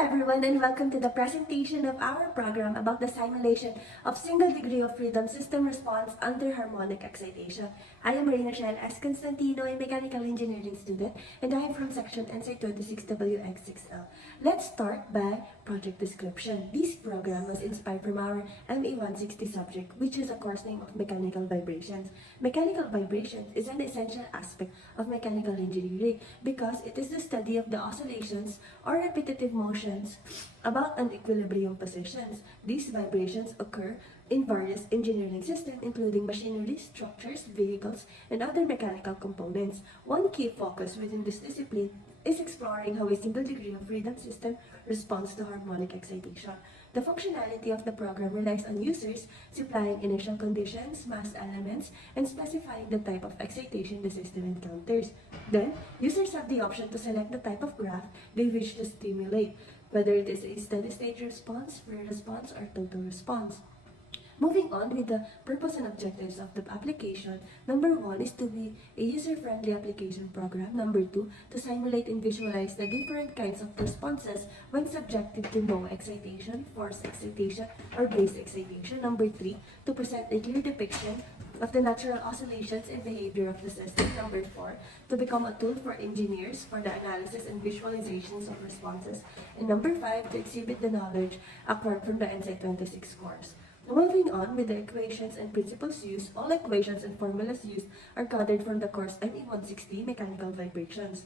everyone, and welcome to the presentation of our program about the simulation of single degree of freedom system response under harmonic excitation. I am Marina Shell S. Constantino, a mechanical engineering student, and I am from section NC26WX6L. Let's start by project description. This program was inspired from our MA 160 subject, which is a course name of mechanical vibrations. Mechanical vibrations is an essential aspect of mechanical engineering because it is the study of the oscillations or repetitive motions about unequilibrium positions. These vibrations occur in various engineering systems, including machinery, structures, vehicles, and other mechanical components. One key focus within this discipline is exploring how a single degree of freedom system responds to harmonic excitation. The functionality of the program relies on users supplying initial conditions, mass elements, and specifying the type of excitation the system encounters. Then, users have the option to select the type of graph they wish to stimulate, whether it is a steady-state response, free response, or total response. Moving on with the purpose and objectives of the application, number 1 is to be a user-friendly application program. Number 2, to simulate and visualize the different kinds of responses when subjected to no excitation, forced excitation, or base excitation. Number 3, to present a clear depiction of the natural oscillations and behavior of the system. Number 4, to become a tool for engineers for the analysis and visualizations of responses. And number 5, to exhibit the knowledge acquired from the NC26 course. Moving on with the equations and principles used, all equations and formulas used are gathered from the course ME 160 Mechanical Vibrations.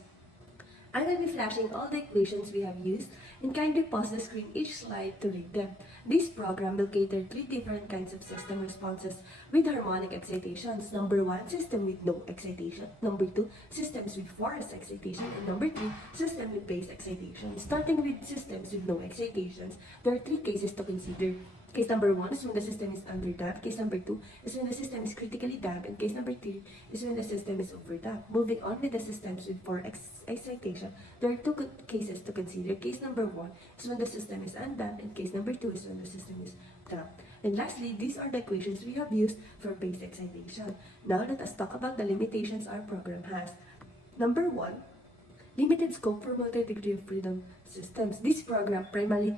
I will be flashing all the equations we have used and kindly pause the screen each slide to read them. This program will cater 3 different kinds of system responses with harmonic excitations. Number 1, system with no excitation. Number 2, systems with forced excitation. And number 3, system with base excitation. Starting with systems with no excitations, there are 3 cases to consider. Case number 1 is when the system is underdamped. Case number 2 is when the system is critically damped. And case number 3 is when the system is overdamped. Moving on with the systems with forced excitation, there are 2 cases to consider. Case number 1 is when the system is undamped, and case number 2 is when the system is damped. And lastly, these are the equations we have used for base excitation. Now let us talk about the limitations our program has. Number 1, limited scope for multi-degree of freedom systems. This program primarily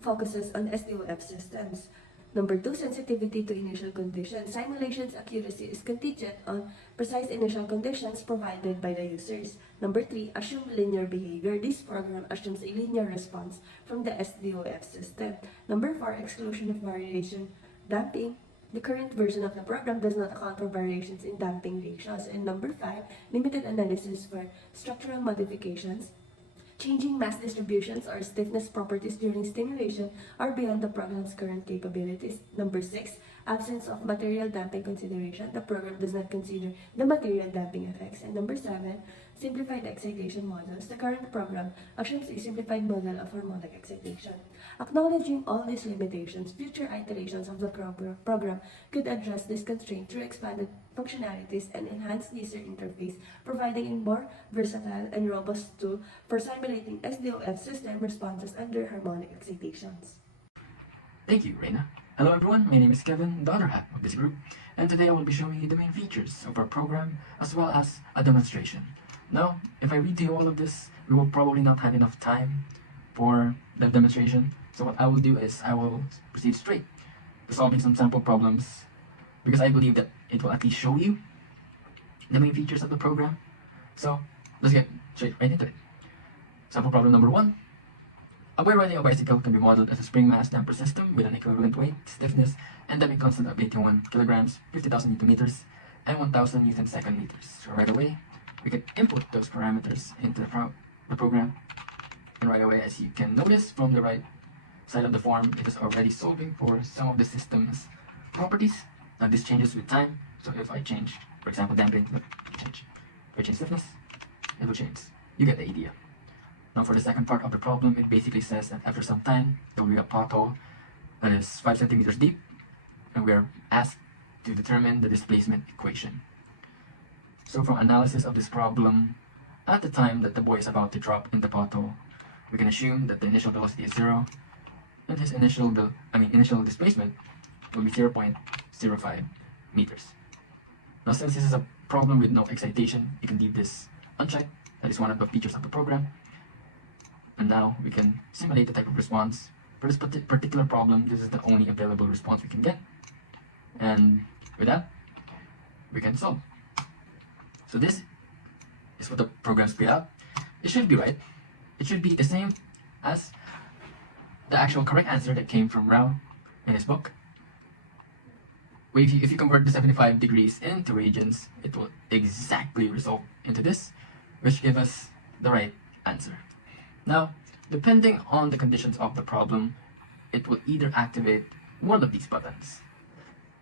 focuses on SDOF systems. Number 2, sensitivity to initial conditions. Simulation's accuracy is contingent on precise initial conditions provided by the users. Number 3, assume linear behavior. This program assumes a linear response from the SDOF system. Number 4, exclusion of variation damping. The current version of the program does not account for variations in damping ratios. And number 5, limited analysis for structural modifications. Changing mass distributions or stiffness properties during stimulation are beyond the program's current capabilities. Number 6, absence of material damping consideration. The program does not consider the material damping effects. And number 7, simplified excitation models. The current program assumes a simplified model of harmonic excitation. Acknowledging all these limitations, future iterations of the program could address this constraint through expanded functionalities and enhanced user interface, providing a more versatile and robust tool for simulating SDOF system responses under harmonic excitations. Thank you, Reina. Hello everyone, my name is Kevin, the other half of this group, and today I will be showing you the main features of our program as well as a demonstration. Now, if I read to you all of this, we will probably not have enough time for the demonstration, so what I will do is I will proceed straight to solving some sample problems because I believe that it will at least show you the main features of the program. So, let's get straight right into it. Sample problem number 1. A boy riding a bicycle can be modeled as a spring mass damper system with an equivalent weight, stiffness, and damping constant of 81 kilograms, 50,000 newton meters, and 1,000 newton second meters. So right away, we can input those parameters into the program. And right away, as you can notice from the right side of the form, it is already solving for some of the system's properties. Now this changes with time. So if I change, for example, damping, look, it change. If I change stiffness, it will change. You get the idea. Now for the second part of the problem, it basically says that after some time, there will be a pothole that is 5 centimeters deep, and we are asked to determine the displacement equation. So from analysis of this problem, at the time that the boy is about to drop in the pothole, we can assume that the initial velocity is 0, and his initial displacement will be 0.05 meters. Now since this is a problem with no excitation, you can leave this unchecked. That is one of the features of the program. And now we can simulate the type of response. For this particular problem, this is the only available response we can get. And with that, we can solve. So this is what the program spit out. It should be right. It should be the same as the actual correct answer that came from Rao in his book. But if you convert the 75 degrees into radians, it will exactly result into this, which gives us the right answer. Now, depending on the conditions of the problem, it will either activate one of these buttons.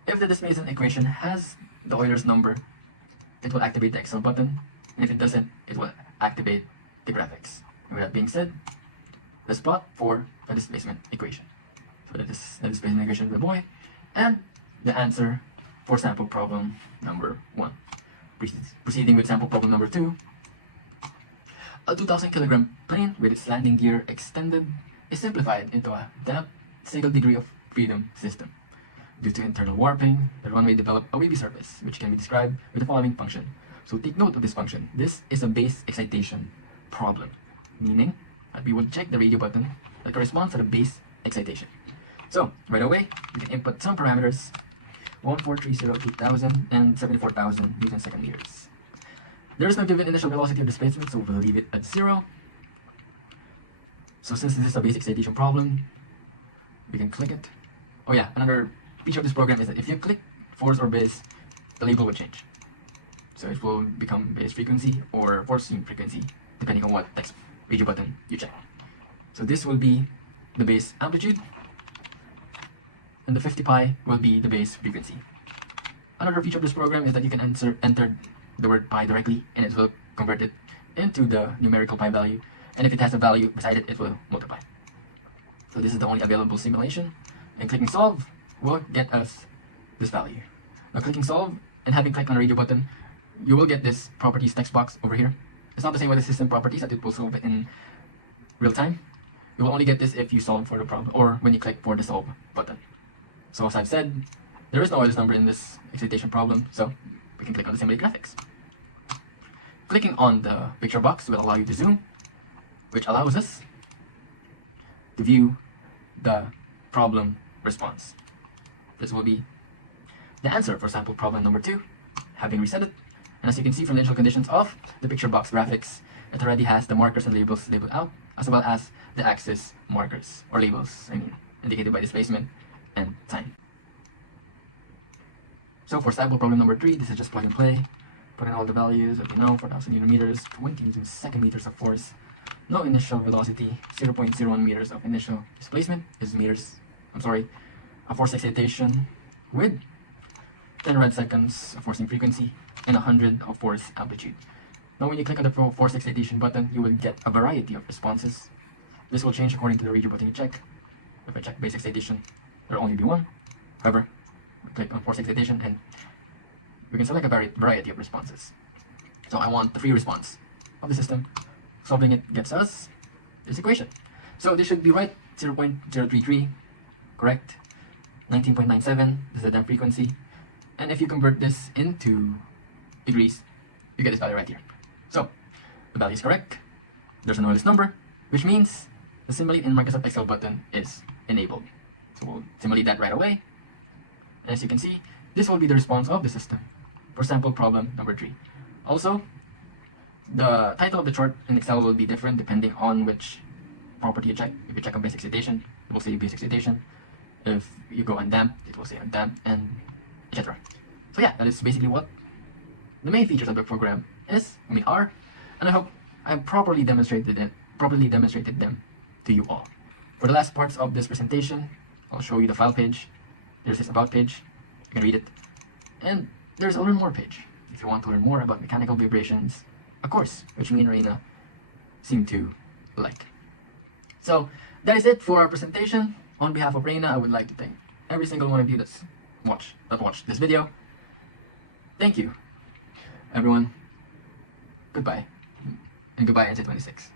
If the displacement equation has the Euler's number, it will activate the Excel button, and if it doesn't, it will activate the graphics. And with that being said, let's plot for the displacement equation. So that is the displacement equation of the boy, and the answer for sample problem number 1. Proceeding with sample problem number 2. A 2,000 kilogram plane with its landing gear extended is simplified into a damped single degree of freedom system. Due to internal warping, the runway developed a wavy surface, which can be described with the following function. So take note of this function. This is a base excitation problem, meaning that we would check the radio button that corresponds to the base excitation. So right away, we can input some parameters: 1430, and 74,000 Newton second meters. There is no given initial velocity of displacement, so we'll leave it at 0. So since this is a base excitation problem, we can click it. Oh yeah, another feature of this program is that if you click force or base, the label will change. So it will become base frequency or forcing frequency, depending on what text radio button you check. So this will be the base amplitude, and the 50 pi will be the base frequency. Another feature of this program is that you can enter the word pi directly, and it will convert it into the numerical pi value, and if it has a value beside it, it will multiply. So this is the only available simulation, and clicking solve will get us this value. Now clicking solve and having clicked on the radio button, you will get this properties text box over here. It's not the same with the system properties that it will solve it in real time. You will only get this if you solve for the problem or when you click for the solve button. So as I've said, there is no Euler's number in this excitation problem, so we can click on the simulate graphics. Clicking on the picture box will allow you to zoom, which allows us to view the problem response. This will be the answer for sample problem number 2, having reset it. And as you can see from the initial conditions of the picture box graphics, it already has the markers and labels labeled out, as well as the axis markers, or labels, indicated by displacement and time. So for sample problem number 3, this is just plug and play. Put in all the values that you know: 4,000 Newton meters, 20 second meters of force, no initial velocity, 0.01 meters of initial displacement is a force excitation with 10 rad seconds of forcing frequency and 100 of force amplitude. Now when you click on the force excitation button, you will get a variety of responses. This will change according to the radio button you check. If I check base excitation, there will only be one. However, we click on force excitation and we can select a variety of responses. So I want the free response of the system. Solving it gets us this equation. So this should be right: 0.033, correct, 19.97, this is the damp frequency. And if you convert this into degrees, you get this value right here. So the value is correct. There's an Euler's number, which means the simulate in Microsoft Excel button is enabled. So we'll simulate that right away. And as you can see, this will be the response of the system for sample problem number 3. Also, the title of the chart in Excel will be different depending on which property you check. If you check on base excitation, it will say base excitation. If you go on damp, it will say on damp, and etc. So yeah, that is basically what the main features of the program are, and I hope I properly demonstrated them to you all. For the last parts of this presentation, I'll show you the file page. There's this about page, you can read it, and there's a learn more page if you want to learn more about mechanical vibrations, a course which me and Reina seem to like. So that is it for our presentation. On behalf of Reina, I would like to thank every single one of you that watched this video. Thank you, everyone. Goodbye, and goodbye NC26.